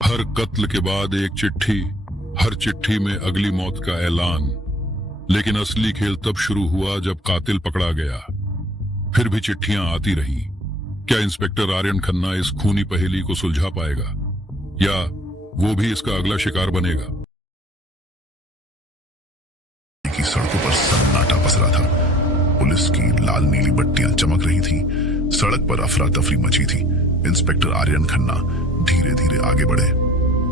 हर कत्ल के बाद एक चिट्ठी, हर चिट्ठी में अगली मौत का ऐलान। लेकिन असली खेल तब शुरू हुआ जब कातिल पकड़ा गया। फिर भी चिट्ठियां आती रही। क्या इंस्पेक्टर आर्यन खन्ना इस खूनी पहेली को सुलझा पाएगा, या वो भी इसका अगला शिकार बनेगा? की सड़कों पर सन्नाटा पसरा था। पुलिस की लाल नीली बत्तियां चमक रही थी। सड़क पर अफरा तफरी मची थी। इंस्पेक्टर आर्यन खन्ना धीरे धीरे आगे बढ़े।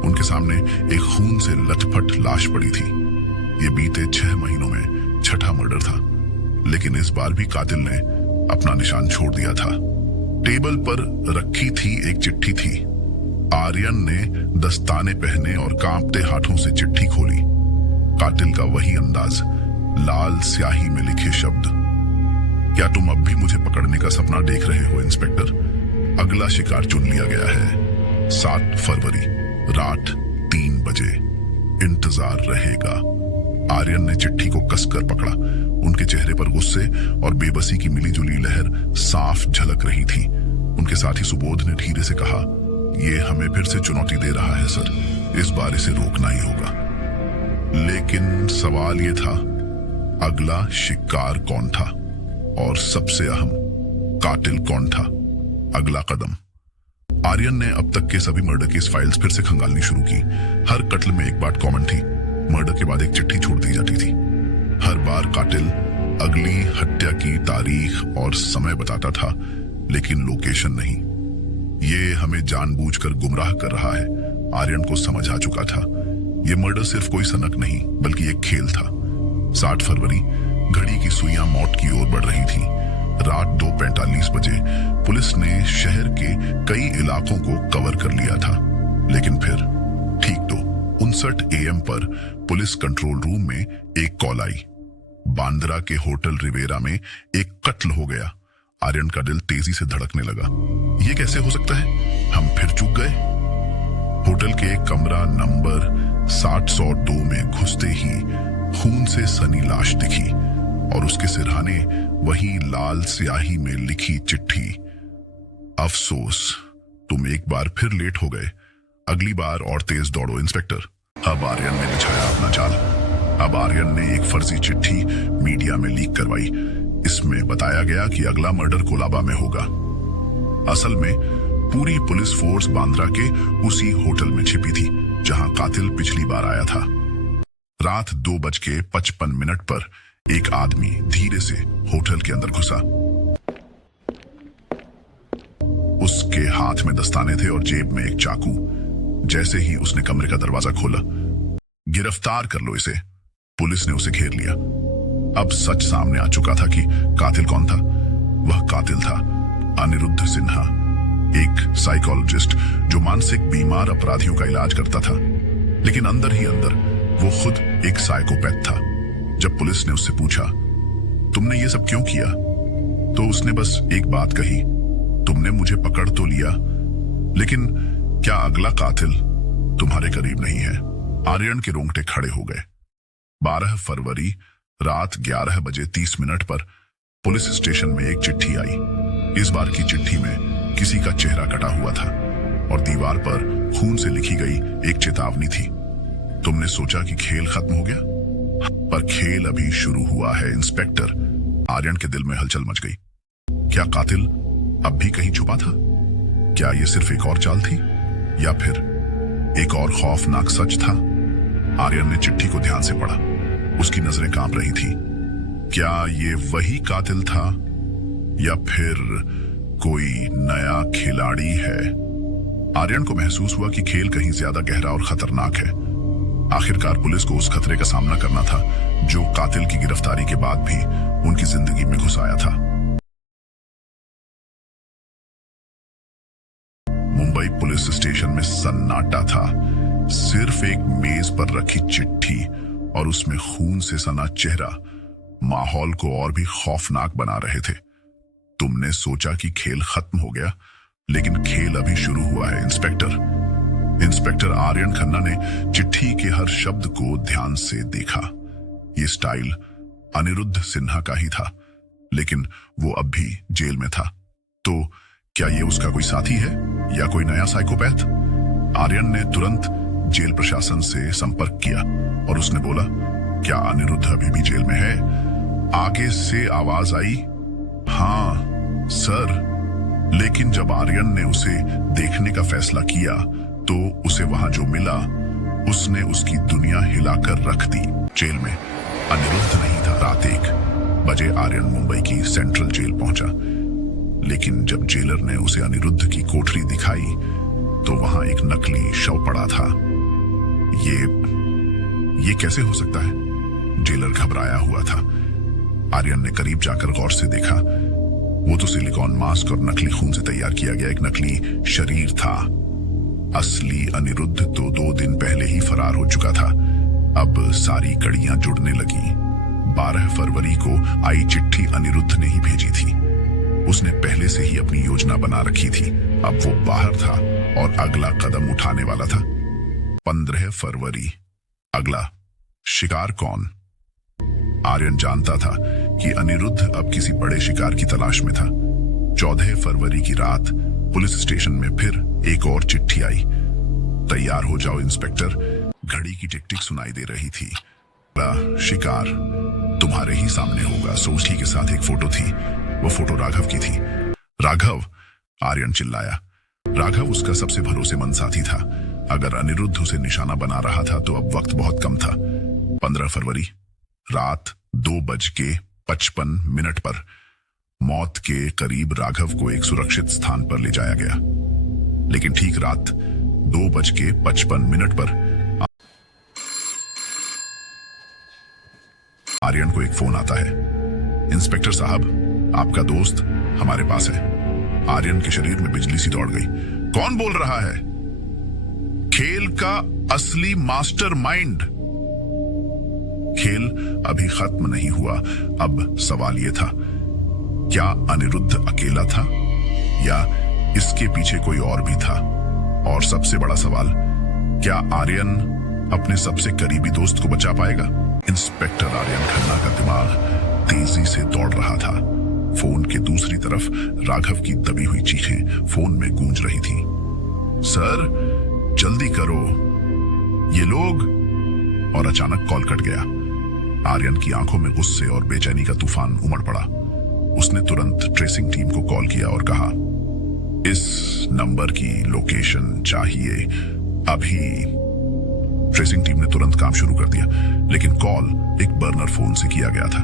उनके सामने एक खून से लथपथ लाश पड़ी थी। ये बीते 6 महीनों में छठा मर्डर था, लेकिन इस बार भी कातिल ने अपना निशान छोड़ दिया था। टेबल पर रखी थी एक चिट्ठी थी। आर्यन ने दस्ताने पहने और कांपते हाथों से चिट्ठी खोली। कातिल का वही अंदाज, लाल स्याही में लिखे शब्द। क्या तुम अब भी मुझे पकड़ने का सपना देख रहे हो इंस्पेक्टर? अगला शिकार चुन लिया गया है। 7 फरवरी रात 3 बजे। इंतजार रहेगा। आर्यन ने चिट्ठी को कसकर पकड़ा। उनके चेहरे पर गुस्से और बेबसी की मिलीजुली लहर साफ झलक रही थी। उनके साथी सुबोध ने धीरे से कहा, यह हमें फिर से चुनौती दे रहा है सर, इस बार इसे रोकना ही होगा। लेकिन सवाल यह था, अगला शिकार कौन था? और सबसे अहम, कातिल कौन था? अगला कदम। आर्यन ने अब तक के सभी मर्डर केस फाइल्स फिर से खंगालनी शुरू की। हर कत्ल में एक बात कॉमन थी, मर्डर के बाद एक चिट्ठी छोड़ दी जाती थी। हर बार कातिल अगली हत्या की तारीख और समय बताता था, लेकिन लोकेशन नहीं। ये हमें जानबूझकर गुमराह कर रहा है। आर्यन को समझ आ चुका था, यह मर्डर सिर्फ कोई सनक नहीं, बल्कि एक खेल था। 7 फरवरी, घड़ी की सुइयां मौत की ओर बढ़ रही थी। रात 2:45 बजे पुलिस ने शहर के कई इलाकों को कवर कर लिया था। लेकिन फिर ठीक 2:59 AM पर पुलिस कंट्रोल रूम में एक कॉल आई। बांद्रा के होटल रिवेरा में एक कत्ल हो गया। आर्यन का दिल तेजी से धड़कने लगा। यह कैसे हो सकता है? हम फिर चूक गए। होटल के कमरा नंबर 702 में घुसते ही खून से सनी लाश दिखी और उसके सिरहाने वही लाल स्याही में लिखी चिट्ठी। अफसोस, तुम एक बार फिर लेट हो गए। अगली बार और तेज दौड़ो इंस्पेक्टर। अब आर्यन ने बिछाया अपना जाल। अब आर्यन ने एक फर्जी चिट्ठी मीडिया में लीक करवाई। इसमें बताया गया कि अगला मर्डर कोलाबा में होगा। असल में पूरी पुलिस फोर्स बांद्रा के उसी होटल में छिपी थी जहां कातिल पिछली बार आया था। रात 2:55 पर एक आदमी धीरे से होटल के अंदर घुसा। उसके हाथ में दस्ताने थे और जेब में एक चाकू। जैसे ही उसने कमरे का दरवाजा खोला, गिरफ्तार कर लो इसे, पुलिस ने उसे घेर लिया। अब सच सामने आ चुका था कि कातिल कौन था। वह कातिल था अनिरुद्ध सिन्हा, एक साइकोलॉजिस्ट जो मानसिक बीमार अपराधियों का इलाज करता था। लेकिन अंदर ही अंदर वो खुद एक साइकोपैथ था। जब पुलिस ने उससे पूछा, तुमने ये सब क्यों किया, तो उसने बस एक बात कही, तुमने मुझे पकड़ तो लिया, लेकिन क्या अगला कातिल तुम्हारे करीब नहीं है? आर्यन के रोंगटे खड़े हो गए। 12 फरवरी रात 11:30 पर पुलिस स्टेशन में एक चिट्ठी आई। इस बार की चिट्ठी में किसी का चेहरा कटा हुआ था और दीवार पर खून से लिखी गई एक चेतावनी थी। तुमने सोचा कि खेल खत्म हो गया, पर खेल अभी शुरू हुआ है इंस्पेक्टर। आर्यन के दिल में हलचल मच गई। क्या कातिल अब भी कहीं छुपा था? क्या यह सिर्फ एक और चाल थी, या फिर एक और खौफनाक सच था? आर्यन ने चिट्ठी को ध्यान से पढ़ा। उसकी नजरें कांप रही थी। क्या ये वही कातिल था, या फिर कोई नया खिलाड़ी है? आर्यन को महसूस हुआ कि खेल कहीं ज्यादा गहरा और खतरनाक है। आखिरकार पुलिस को उस खतरे का सामना करना था जो कातिल की गिरफ्तारी के बाद भी उनकी जिंदगी में घुस आया था। मुंबई पुलिस स्टेशन में सन्नाटा था। सिर्फ एक मेज पर रखी चिट्ठी और उसमें खून से सना चेहरा माहौल को और भी खौफनाक बना रहे थे। तुमने सोचा कि खेल खत्म हो गया, लेकिन खेल अभी शुरू हुआ है इंस्पेक्टर। इंस्पेक्टर आर्यन खन्ना ने चिट्ठी के हर शब्द को ध्यान से देखा। ये स्टाइल अनिरुद्ध सिन्हा का ही था, लेकिन वो अब भी जेल में था। तो क्या ये उसका कोई साथी है या कोई नया साइकोपैथ? आर्यन ने तुरंत जेल प्रशासन से संपर्क किया और उसने बोला, क्या अनिरुद्ध अभी भी जेल में है? आगे से आवाज आई, हाँ सर। लेकिन जब आर्यन ने उसे देखने का फैसला किया तो उसे वहां जो मिला उसने उसकी दुनिया हिलाकर रख दी। जेल में अनिरुद्ध नहीं था। रात 1 बजे आर्यन मुंबई की सेंट्रल जेल पहुंचा, लेकिन जब जेलर ने उसे अनिरुद्ध की कोठरी दिखाई तो वहां एक नकली शव पड़ा था। ये कैसे हो सकता है? जेलर घबराया हुआ था। आर्यन ने करीब जाकर गौर से देखा, वो तो सिलिकॉन मास्क और नकली खून से तैयार किया गया एक नकली शरीर था। असली अनिरुद्ध तो 2 दिन पहले ही फरार हो चुका था। अब सारी कड़ियां जुड़ने लगी। 12 फरवरी को आई चिट्ठी अनिरुद्ध ने ही भेजी थी। उसने पहले से ही अपनी योजना बना रखी थी। अब वो बाहर था और अगला कदम उठाने वाला था। 15 फरवरी, अगला शिकार कौन? आर्यन जानता था कि अनिरुद्ध अब किसी बड़े शिकार की तलाश में था। 14 फरवरी की रात पुलिस स्टेशन में फिर एक और चिट्ठी आई। तैयार हो जाओ इंस्पेक्टर, घड़ी की टिक-टिक सुनाई दे रही थी। शिकार तुम्हारे ही सामने होगा। सोचली के साथ एक फोटो थी। वो फोटो राघव की थी। राघव? आर्यन चिल्लाया। राघव उसका सबसे भरोसेमंद साथी था। अगर अनिरुद्ध उसे निशाना बना रहा था तो अब वक्त बहुत कम था। 15 फरवरी रात 2:55 पर मौत के करीब राघव को एक सुरक्षित स्थान पर ले जाया गया। लेकिन ठीक रात 2:55 पर आर्यन को एक फोन आता है। इंस्पेक्टर साहब, आपका दोस्त हमारे पास है। आर्यन के शरीर में बिजली सी दौड़ गई। कौन बोल रहा है? खेल का असली मास्टरमाइंड। खेल अभी खत्म नहीं हुआ। अब सवाल यह था, क्या अनिरुद्ध अकेला था या इसके पीछे कोई और भी था? और सबसे बड़ा सवाल, क्या आर्यन अपने सबसे करीबी दोस्त को बचा पाएगा? इंस्पेक्टर आर्यन खन्ना का दिमाग तेजी से दौड़ रहा था। फोन के दूसरी तरफ राघव की दबी हुई चीखें फोन में गूंज रही थी। सर, जल्दी करो, ये लोग। और अचानक कॉल कट गया। आर्यन की आंखों में गुस्से और बेचैनी का तूफान उमड़ पड़ा। उसने तुरंत ट्रेसिंग टीम को कॉल किया और कहा, इस नंबर की लोकेशन चाहिए अभी। ट्रेसिंग टीम ने तुरंत काम शुरू कर दिया, लेकिन कॉल एक बर्नर फोन से किया गया था।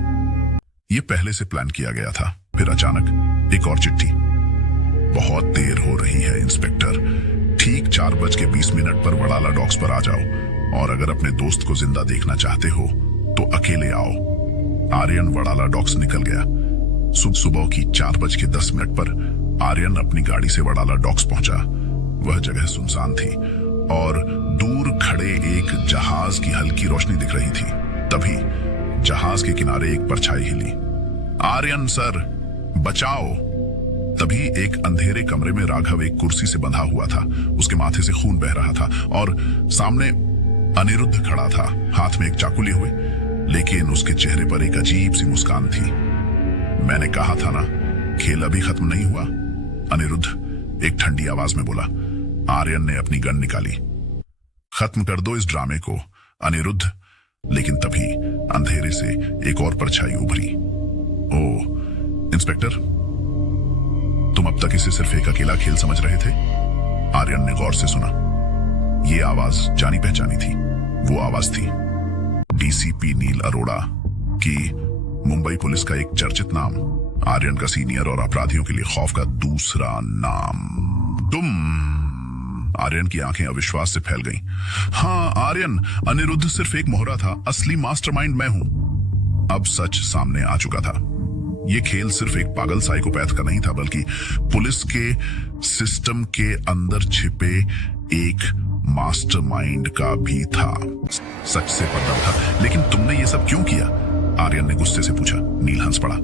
यह पहले से प्लान किया गया था। फिर अचानक एक और चिट्ठी। बहुत देर हो रही है इंस्पेक्टर, ठीक 4:20 पर वड़ाला डॉक्स पर आ जाओ, और अगर अपने दोस्त को जिंदा देखना चाहते हो तो अकेले आओ। आर्यन वड़ाला डॉक्स निकल गया। सुबह की 4:10 पर आर्यन अपनी गाड़ी से वड़ाला डॉक्स पहुंचा। वह जगह सुनसान थी और दूर खड़े एक जहाज की हल्की रोशनी दिख रही थी। तभी जहाज के किनारे एक परछाई हिली। आर्यन सर, बचाओ। तभी एक अंधेरे कमरे में राघव एक कुर्सी से बंधा हुआ था। उसके माथे से खून बह रहा था और सामने अनिरुद्ध खड़ा था, हाथ में एक चाकू लिए हुए, लेकिन उसके चेहरे पर एक अजीब सी मुस्कान थी। मैंने कहा था ना, खेल अभी खत्म नहीं हुआ, अनिरुद्ध एक ठंडी आवाज में बोला। आर्यन ने अपनी गन निकाली। खत्म कर दो इस ड्रामे को, अनिरुद्ध। लेकिन तभी अंधेरे से एक और परछाई उभरी। ओ इंस्पेक्टर, तुम अब तक इसे सिर्फ एक अकेला खेल समझ रहे थे? आर्यन ने गौर से सुना। यह आवाज जानी पहचानी थी। वो आवाज थी डीसीपी नील अरोड़ा की, मुंबई पुलिस का एक चर्चित नाम, आर्यन का सीनियर और अपराधियों के लिए खौफ का दूसरा नाम। तुम? आर्यन की आंखें अविश्वास से फैल गईं। हाँ आर्यन, अनिरुद्ध सिर्फ एक मोहरा था, असली मास्टरमाइंड मैं हूं। अब सच सामने आ चुका था। यह खेल सिर्फ एक पागल साइकोपैथ का नहीं था, बल्कि पुलिस के सिस्टम के अंदर छिपे एक मास्टरमाइंड का भी था। सच से पर्दा उठा। लेकिन तुमने ये सब क्यों किया? आर्यन ने गुस्से से पूछा। नील हंस पड़ा।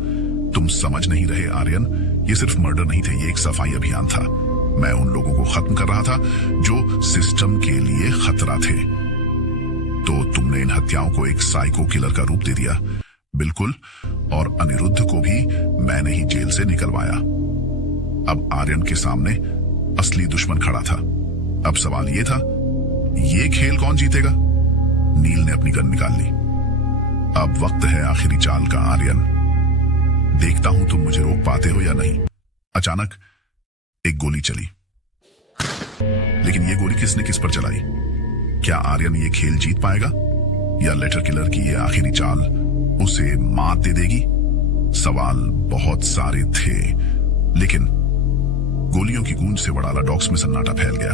तुम समझ नहीं रहे आर्यन, ये सिर्फ मर्डर नहीं थे, ये एक सफाई अभियान था। मैं उन लोगों को खत्म कर रहा था जो सिस्टम के लिए खतरा थे। तो तुमने इन हत्याओं को एक साइको किलर का रूप दे दिया। बिल्कुल, और अनिरुद्ध को भी मैंने ही जेल से निकलवाया। अब आर्यन के सामने असली दुश्मन खड़ा था। अब सवाल ये था, ये खेल कौन जीतेगा? नील ने अपनी गन निकाल ली। अब वक्त है आखिरी चाल का आर्यन। देखता हूं तुम मुझे रोक पाते हो या नहीं। अचानक एक गोली चली, लेकिन ये गोली किसने किस पर चलाई? क्या आर्यन ये खेल जीत पाएगा या लेटर किलर की ये आखिरी चाल उसे मात दे देगी? सवाल बहुत सारे थे, लेकिन गोलियों की गूंज से वडाला डॉक्स में सन्नाटा फैल गया।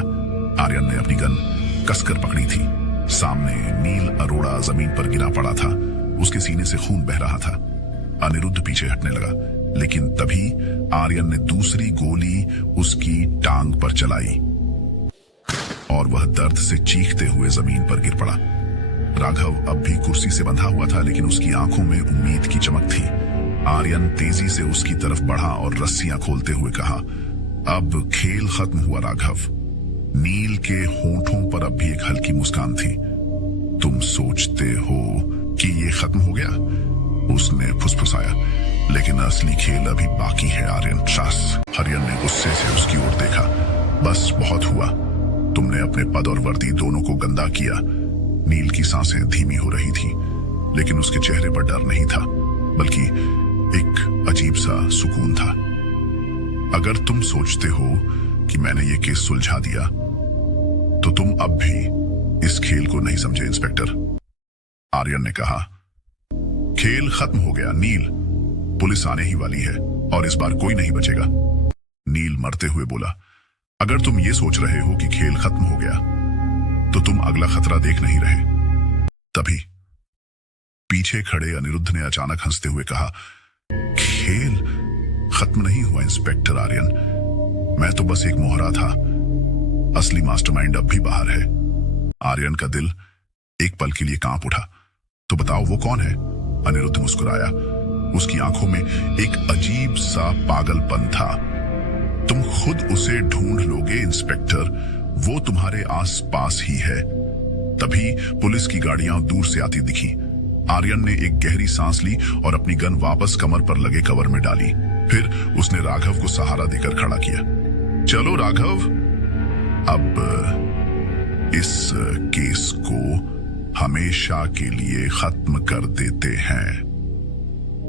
आर्यन ने अपनी गन कसकर पकड़ी थी। सामने नील अरोड़ा जमीन पर गिरा पड़ा था, उसके सीने से खून बह रहा था। अनिरुद्ध पीछे हटने लगा, लेकिन तभी आर्यन ने दूसरी गोली उसकी टांग पर चलाई और वह दर्द से चीखते हुए जमीन पर गिर पड़ा। राघव अब भी कुर्सी से बंधा हुआ था, लेकिन उसकी आंखों में उम्मीद की चमक थी। आर्यन तेजी से उसकी तरफ बढ़ा और रस्सियां खोलते हुए कहा, अब खेल खत्म हुआ राघव। नील के होंठों पर अब भी एक हल्की मुस्कान थी। तुम सोचते हो कि ये खत्म हो गया? उसने फुसफुसाया, लेकिन असली खेल अभी बाकी है आर्यन। ट्रस्ट। आर्यन ने गुस्से से उसकी ओर देखा। बस बहुत हुआ, तुमने अपने पद और वर्दी दोनों को गंदा किया। नील की सांसें धीमी हो रही थी, लेकिन उसके चेहरे पर डर नहीं था, बल्कि एक अजीब सा सुकून था। अगर तुम सोचते हो कि मैंने ये केस सुलझा दिया, तो तुम अब भी इस खेल को नहीं समझे इंस्पेक्टर। आर्यन ने कहा, खेल खत्म हो गया नील, पुलिस आने ही वाली है और इस बार कोई नहीं बचेगा। नील मरते हुए बोला, अगर तुम ये सोच रहे हो कि खेल खत्म हो गया, तो तुम अगला खतरा देख नहीं रहे। तभी पीछे खड़े अनिरुद्ध ने अचानक हंसते हुए कहा, खेल खत्म नहीं हुआ इंस्पेक्टर आर्यन, मैं तो बस एक मोहरा था। असली मास्टरमाइंड अब भी बाहर है। आर्यन का दिल एक पल के लिए कांप उठा। तो बताओ वो कौन है? अनिरुद्ध मुस्कुराया, उसकी आंखों में एक अजीब सा पागलपन था। तुम खुद उसे ढूंढ लोगे इंस्पेक्टर, वो तुम्हारे आसपास ही है। तभी पुलिस की गाड़ियां दूर से आती दिखी। आर्यन ने एक गहरी सांस ली और अपनी गन वापस कमर पर लगे कवर में डाली। फिर उसने राघव को सहारा देकर खड़ा किया। चलो राघव, अब इस केस को हमेशा के लिए खत्म कर देते हैं।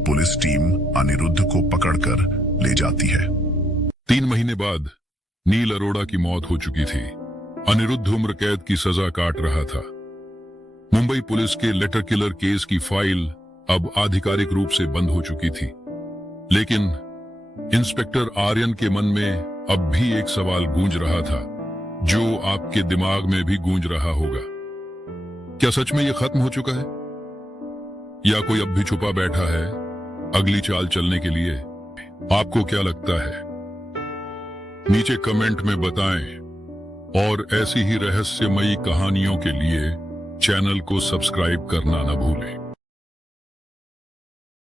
पुलिस टीम अनिरुद्ध को पकड़कर ले जाती है। 3 महीने बाद नील अरोड़ा की मौत हो चुकी थी। अनिरुद्ध उम्र कैद की सजा काट रहा था। मुंबई पुलिस के लेटर किलर केस की फाइल अब आधिकारिक रूप से बंद हो चुकी थी, लेकिन इंस्पेक्टर आर्यन के मन में अब भी एक सवाल गूंज रहा था, जो आपके दिमाग में भी गूंज रहा होगा। क्या सच में यह खत्म हो चुका है, या कोई अब भी छुपा बैठा है अगली चाल चलने के लिए? आपको क्या लगता है? नीचे कमेंट में बताएं, और ऐसी ही रहस्यमयी कहानियों के लिए चैनल को सब्सक्राइब करना न भूलें।